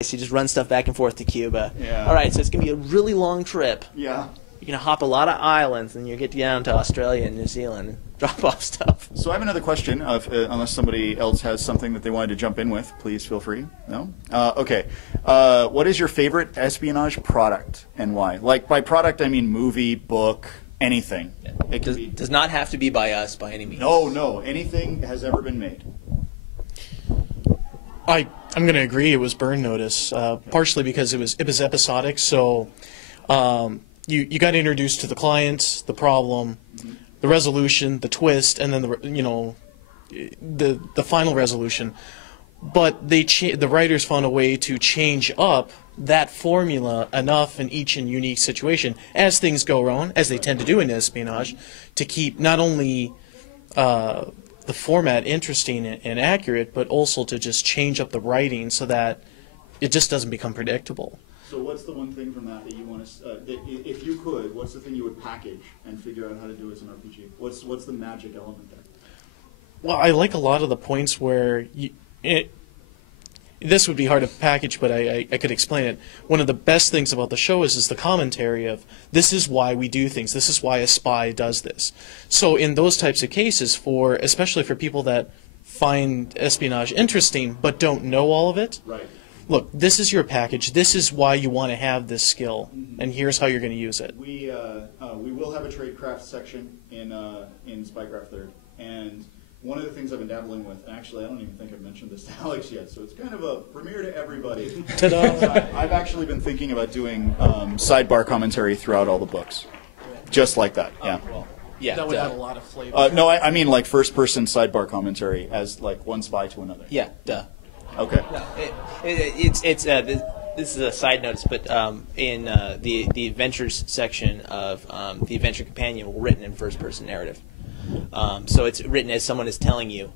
So you just run stuff back and forth to Cuba. Yeah. All right, so it's going to be a really long trip. Yeah. You're going to hop a lot of islands, and you get down to Australia and New Zealand and drop off stuff. So I have another question. Unless somebody else has something that they wanted to jump in with, please feel free. No? Okay. What is your favorite espionage product and why? Like, by product, I mean movie, book, anything. It Does not have to be by us by any means. No. Anything has ever been made. I'm going to agree. It was Burn Notice, partially because it was episodic. So you got introduced to the client, the problem, the resolution, the twist, and then the final resolution. But the writers found a way to change up that formula enough in each and unique situation as things go wrong, as they tend to do in espionage, to keep not only the format interesting and accurate, but also to just change up the writing so that it just doesn't become predictable. So what's the one thing from that you want to, if you could, what's the thing you would package and figure out how to do as an RPG? What's the magic element there? Well, I like a lot of the points where this would be hard to package, but I could explain it. One of the best things about the show is the commentary of, this is why we do things, this is why a spy does this. So in those types of cases, especially for people that find espionage interesting but don't know all of it, right. Look, this is your package, this is why you want to have this skill, and here's how you're going to use it. We will have a tradecraft section in Spycraft 3rd, and one of the things I've been dabbling with, and actually I don't even think I've mentioned this to Alex yet, so it's kind of a premiere to everybody. Ta-da! I've actually been thinking about doing sidebar commentary throughout all the books. Just like that, yeah. Yeah, that would add a lot of flavor. No, I mean like first-person sidebar commentary as like one spy to another. Yeah, duh. Okay. No, this is a side notice, but in the adventures section of the Adventure Companion, written in first-person narrative. So it's written as someone is telling you,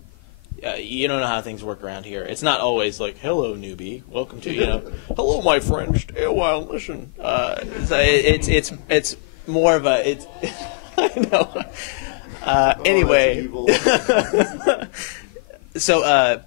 you don't know how things work around here. It's not always like, hello, newbie, welcome to, hello, my friend, stay a while, listen. So it's more of a, I know. Anyway. So,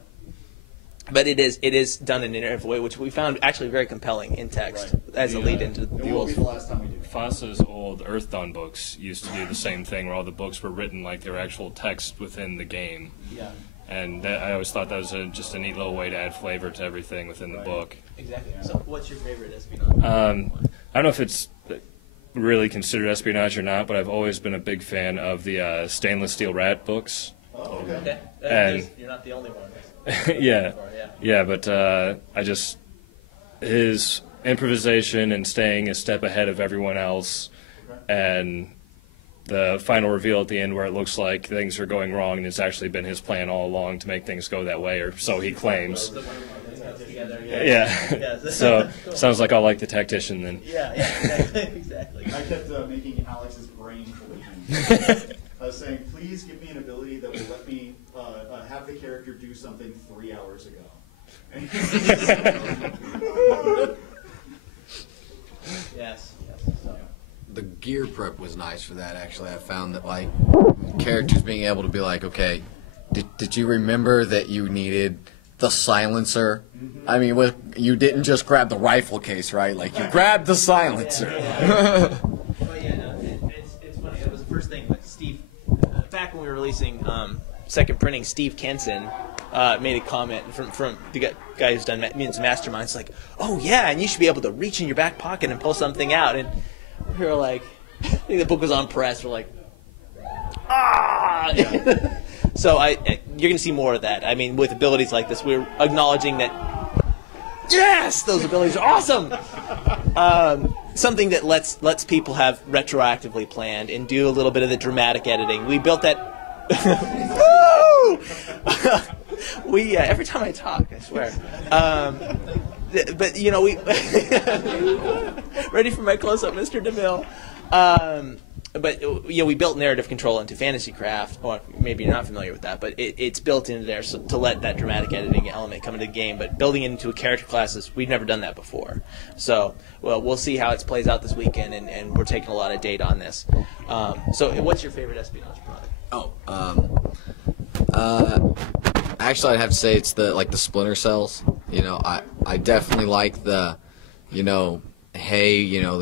but it is done in a narrative way, which we found actually very compelling in text as a lead into the It won't be the last time we do. Foss's old Earthdawn books used to do the same thing, where all the books were written like they were actual text within the game. Yeah. And I always thought that was just a neat little way to add flavor to everything within the book. Exactly. So what's your favorite espionage? I don't know if it's really considered espionage or not, but I've always been a big fan of the Stainless Steel Rat books. Oh, okay. And you're not the only one. Yeah, but his improvisation and staying a step ahead of everyone else, and the final reveal at the end where it looks like things are going wrong and it's actually been his plan all along to make things go that way, or so he claims. Yeah. So sounds like I'll like the tactician then. Yeah, exactly. I kept making Alex's brain collision. I was saying, please give me an ability that will let me have the character do something 3 hours ago. Yes. The gear prep was nice for that, actually. I found that, like, characters being able to be like, okay, did you remember that you needed the silencer? I mean, you didn't just grab the rifle case, right? Like, you grabbed the silencer. It's funny. That was the first thing. Steve, back when we were releasing second printing, Steve Kenson made a comment from the guy who's done Mutants Masterminds, like, oh yeah, and you should be able to reach in your back pocket and pull something out. And we were like, I think the book was on press. We're like, ah. Yeah. So you're going to see more of that. I mean, with abilities like this, we're acknowledging that, yes, those abilities are awesome. Something that lets people have retroactively planned and do a little bit of the dramatic editing. We built that. Woo! We every time I talk, I swear. But we ready for my close-up, Mr. DeMille. But we built narrative control into FantasyCraft. Or maybe you're not familiar with that, but it's built into there to let that dramatic editing element come into the game. But building it into a character classes, we've never done that before. So, we'll see how it plays out this weekend, and we're taking a lot of data on this. So, what's your favorite espionage product? Actually, I'd have to say it's the Splinter Cells. You know, I definitely like the, you know, hey, you know,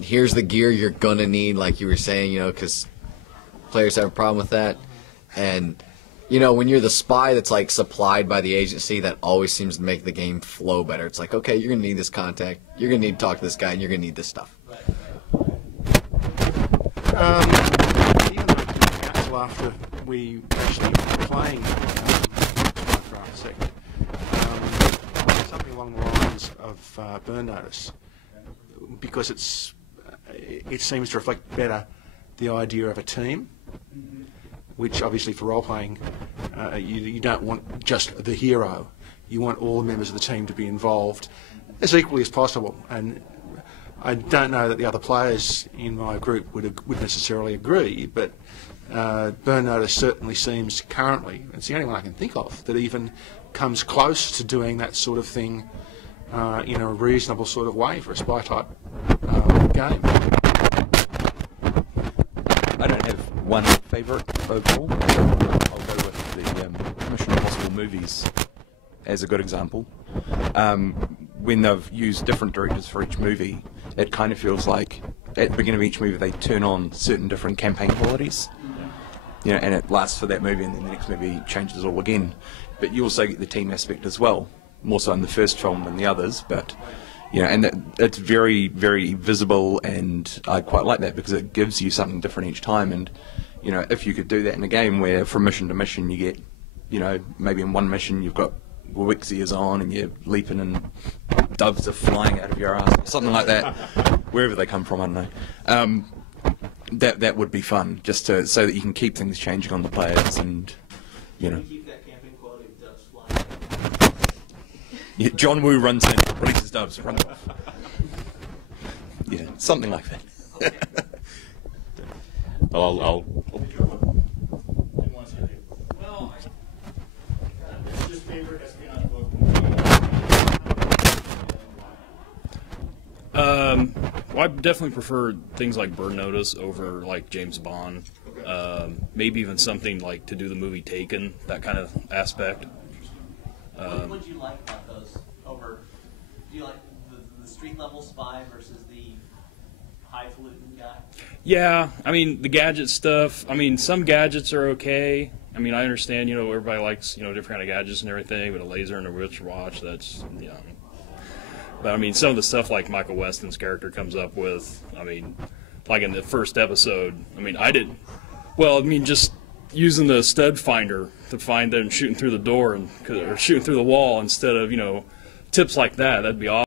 here's the gear you're gonna need, like you were saying, you know, because players have a problem with that. And, you know, when you're the spy that's like supplied by the agency, that always seems to make the game flow better. It's like, okay, you're gonna need this contact, you're gonna need to talk to this guy, and you're gonna need this stuff. Even though until after we actually were playing Warcraft second, something along the lines of burn notice, because it seems to reflect better the idea of a team, which obviously for role playing you don't want just the hero. You want all the members of the team to be involved as equally as possible. And I don't know that the other players in my group would necessarily agree, but burn notice certainly seems currently, it's the only one I can think of, that even comes close to doing that sort of thing in a reasonable sort of way for a spy type game. I don't have one favourite overall. I'll go with the Mission Impossible movies as a good example. When they've used different directors for each movie, it kind of feels like at the beginning of each movie they turn on certain different campaign qualities. You know, and it lasts for that movie, and then the next movie changes it all again. But you also get the team aspect as well, more so in the first film than the others. But you know, and it's very, very visible, and I quite like that because it gives you something different each time. And you know, if you could do that in a game where from mission to mission you get, you know, maybe in one mission you've got Wix ears on and you're leaping and doves are flying out of your ass, something like that, wherever they come from, I don't know. That would be fun, just to so that you can keep things changing on the players, and you know. Keep that camping quality of doves flying. Yeah, John Woo runs in, releases doves, runs off. Yeah, something like that. I'll Well, I definitely prefer things like Burn Notice over like James Bond. Maybe even something like to do the movie Taken, that kind of aspect. What would you like about those over? Do you like the street level spy versus the highfalutin guy? Yeah, I mean the gadget stuff. I mean some gadgets are okay. I mean I understand, you know, everybody likes, you know, different kind of gadgets and everything, but a laser and a wristwatch, that's, you know. But I mean, some of the stuff like Michael Weston's character comes up with, I mean, like in the first episode, I mean, just using the stud finder to find them shooting through the door or shooting through the wall instead of, you know, tips like that, that'd be awesome.